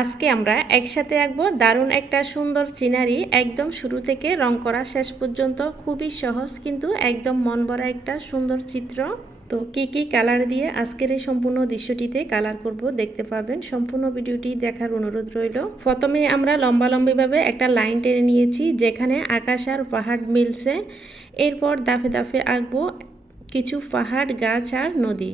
আজকে আমরা একসাথে আঁকবো দারুণ একটা সুন্দর সিনারি, একদম শুরু থেকে রং করা শেষ পর্যন্ত। খুবই সহজ কিন্তু একদম মন ভরা একটা সুন্দর চিত্র। তো কি কি কালার দিয়ে আজকের এই সম্পূর্ণ দৃশ্যটিতে কালার করব দেখতে পাবেন। সম্পূর্ণ ভিডিওটি দেখার অনুরোধ রইল। প্রথমে আমরা লম্বালম্বিভাবে একটা লাইন টেনে নিয়েছি যেখানে আকাশ আর পাহাড় মিলছে। এরপর দাফে দাফে আঁকবো কিছু পাহাড়, গাছ আর নদী।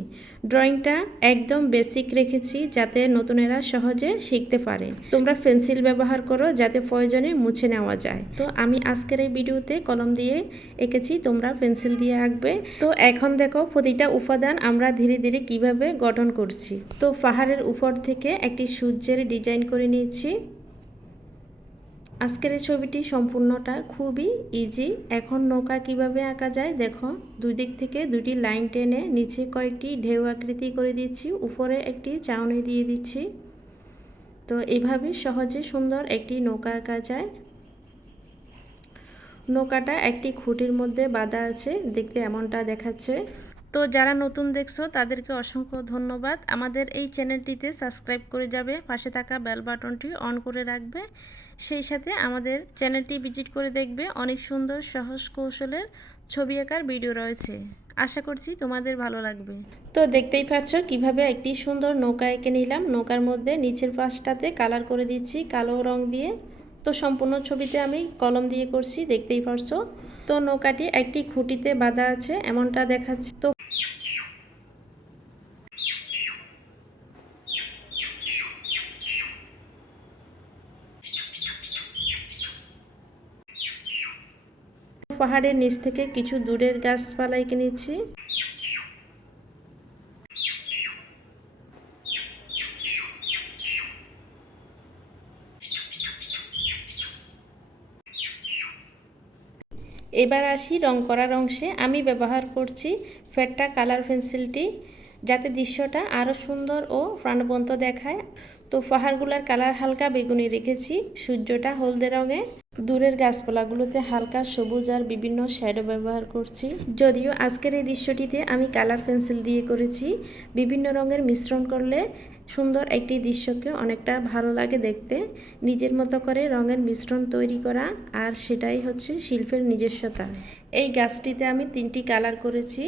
ড্রয়িংটা একদম বেসিক রেখেছি যাতে নতুনেরা সহজে শিখতে পারে। তোমরা পেন্সিল ব্যবহার করো যাতে প্রয়োজনে মুছে নেওয়া যায়। তো আমি আজকের এই ভিডিওতে কলম দিয়ে এঁকেছি, তোমরা পেন্সিল দিয়ে আঁকবে। তো এখন দেখো প্রতিটা উপাদান আমরা ধীরে ধীরে কিভাবে গঠন করছি। তো পাহাড়ের উপর থেকে একটি সূর্যের ডিজাইন করে নিয়েছি। আজকের এই ছবিটি সম্পূর্ণটা খুবই ইজি। এখন নৌকা কিভাবে আঁকা যায় দেখো। দুই দিক থেকে দুটি লাইন টেনে নিচে কয়েকটি ঢেউ আকৃতি করে দিচ্ছি, উপরে একটি চাউনি দিয়ে দিচ্ছি। তো এইভাবে সহজে সুন্দর একটি নৌকা আঁকা যায়। নৌকাটা একটি খুঁটির মধ্যে বাঁধা আছে, দেখতে এমনটা দেখাচ্ছে। তো যারা নতুন দেখছো তাদেরকে অসংখ্য ধন্যবাদ। আমাদের এই চ্যানেলটিতে সাবস্ক্রাইব করে যাবে, পাশে থাকা বেল বাটনটি অন করে রাখবে। সেই সাথে আমাদের চ্যানেলটি ভিজিট করে দেখবে, অনেক সুন্দর সহজ কৌশলের ছবি আঁকার ভিডিও রয়েছে। আশা করছি তোমাদের ভালো লাগবে। তো দেখতেই পাচ্ছ কিভাবে একটি সুন্দর নৌকা এঁকে নিলাম। নৌকার মধ্যে নিচের পাশটাতে কালার করে দিচ্ছি কালো রং দিয়ে। তো সম্পূর্ণ ছবিতে আমি কলম দিয়ে করছি, দেখতেই পারছো। তো নৌকাটি একটি খুঁটিতে বাঁধা আছে এমনটা দেখাচ্ছে। তো পাহাড়ের নিচ থেকে কিছু দূরের গাছপালা এঁকে নিচ্ছি। এবার আসি রং করার অংশে। আমি ব্যবহার করছি ফেট্টা কালার পেন্সিলটি যাতে দৃশ্যটা আরও সুন্দর ও প্রাণবন্ত দেখায়। তো পাহাড়গুলোর কালার হালকা বেগুনি রেখেছি, সূর্যটা হলদে রঙে, দূরের গাছপালাগুলোতে হালকা সবুজ আর বিভিন্ন শ্যাডো ব্যবহার করছি। যদিও আজকের এই দৃশ্যটিতে আমি কালার পেন্সিল দিয়ে করেছি, বিভিন্ন রঙের মিশ্রণ করলে সুন্দর একটি দৃশ্যকে অনেকটা ভালো লাগে দেখতে। নিজের মতো করে রঙের মিশ্রণ তৈরি করা, আর সেটাই হচ্ছে শিল্পের নিজস্বতা। এই গাছটিতে আমি তিনটি কালার করেছি,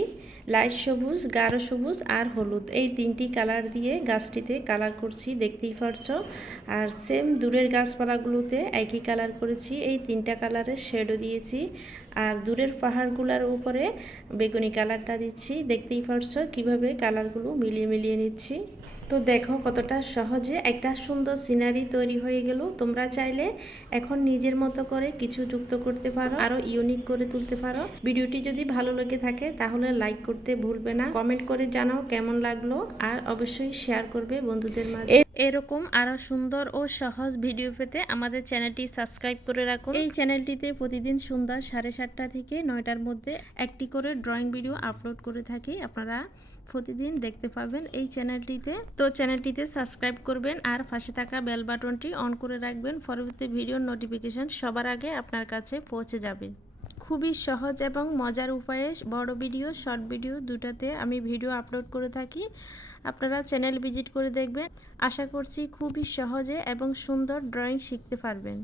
লাইট সবুজ, গাঢ় সবুজ আর হলুদ। এই তিনটি কালার দিয়ে গাছটিতে কালার করছি, দেখতেই পারছো। আর সেম দূরের গাছপালাগুলোতে একই কালার করেছি, এই তিনটা কালারের শেডও দিয়েছি। আর দূরের পাহাড়গুলোর উপরে বেগুনি কালারটা দিচ্ছি, দেখতেই পারছো কিভাবে কালারগুলো মিলিয়ে মিলিয়ে নিচ্ছি। তো দেখো কতটা সহজে একটা সুন্দর সিনারি তৈরি হয়ে গেল। তোমরা চাইলে এখন নিজের মতো করে কিছু যুক্ত করতে পারো, আরো ইউনিক করে তুলতে পারো। ভিডিওটি যদি ভালো লেগে থাকে তাহলে লাইক করতে ভুলবে না, কমেন্ট করে জানাও কেমন লাগলো, আর অবশ্যই শেয়ার করবে বন্ধুদের মাঝে। এরকম আরো সুন্দর ও সহজ ভিডিও পেতে আমাদের চ্যানেলটি সাবস্ক্রাইব করে রাখুন। এই চ্যানেলটিতে প্রতিদিন সন্ধ্যা 7:30 থেকে 9টার মধ্যে একটি করে ড্রয়িং ভিডিও আপলোড করে থাকি, আপনারা প্রতিদিন দেখতে পাবেন এই চ্যানেলটিতে। তো চ্যানেলটিতে সাবস্ক্রাইব করবেন আর পাশে থাকা বেল বাটনটি অন করে রাখবেন, পরবর্তী ভিডিওর নোটিফিকেশন সবার আগে আপনার কাছে পৌঁছে যাবে। খুবই সহজ এবং মজার উপায়ে বড় ভিডিও, শর্ট ভিডিও দুটাতে আমি ভিডিও আপলোড করে থাকি, আপনারা চ্যানেল ভিজিট করে দেখবেন। আশা করছি খুবই সহজে এবং সুন্দর ড্রয়িং শিখতে পারবেন।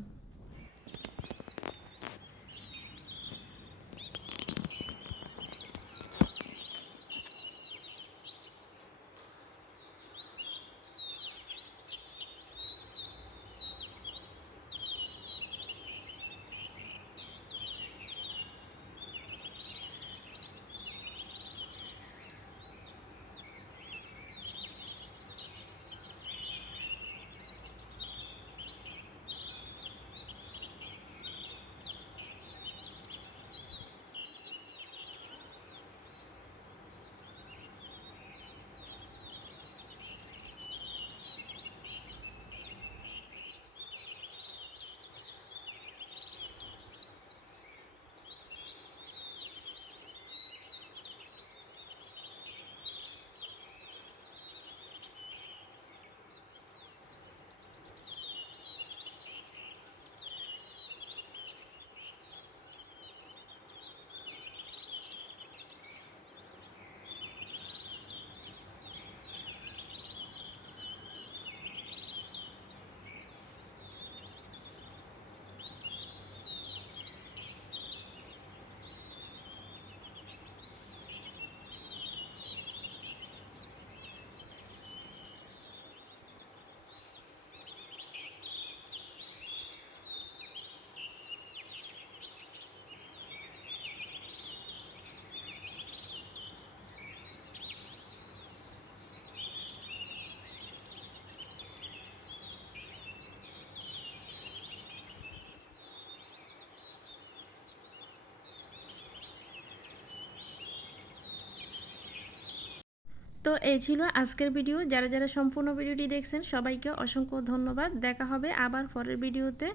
তো এই ছিল আজকের ভিডিও। যারা যারা সম্পূর্ণ ভিডিওটি দেখছেন সবাইকে অসংখ্য ধন্যবাদ। দেখা হবে আবার পরের ভিডিওতে।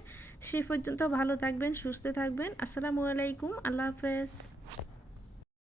সে পর্যন্ত ভালো থাকবেন, সুস্থ থাকবেন। আসসালামু আলাইকুম, আল্লাহ হাফেজ।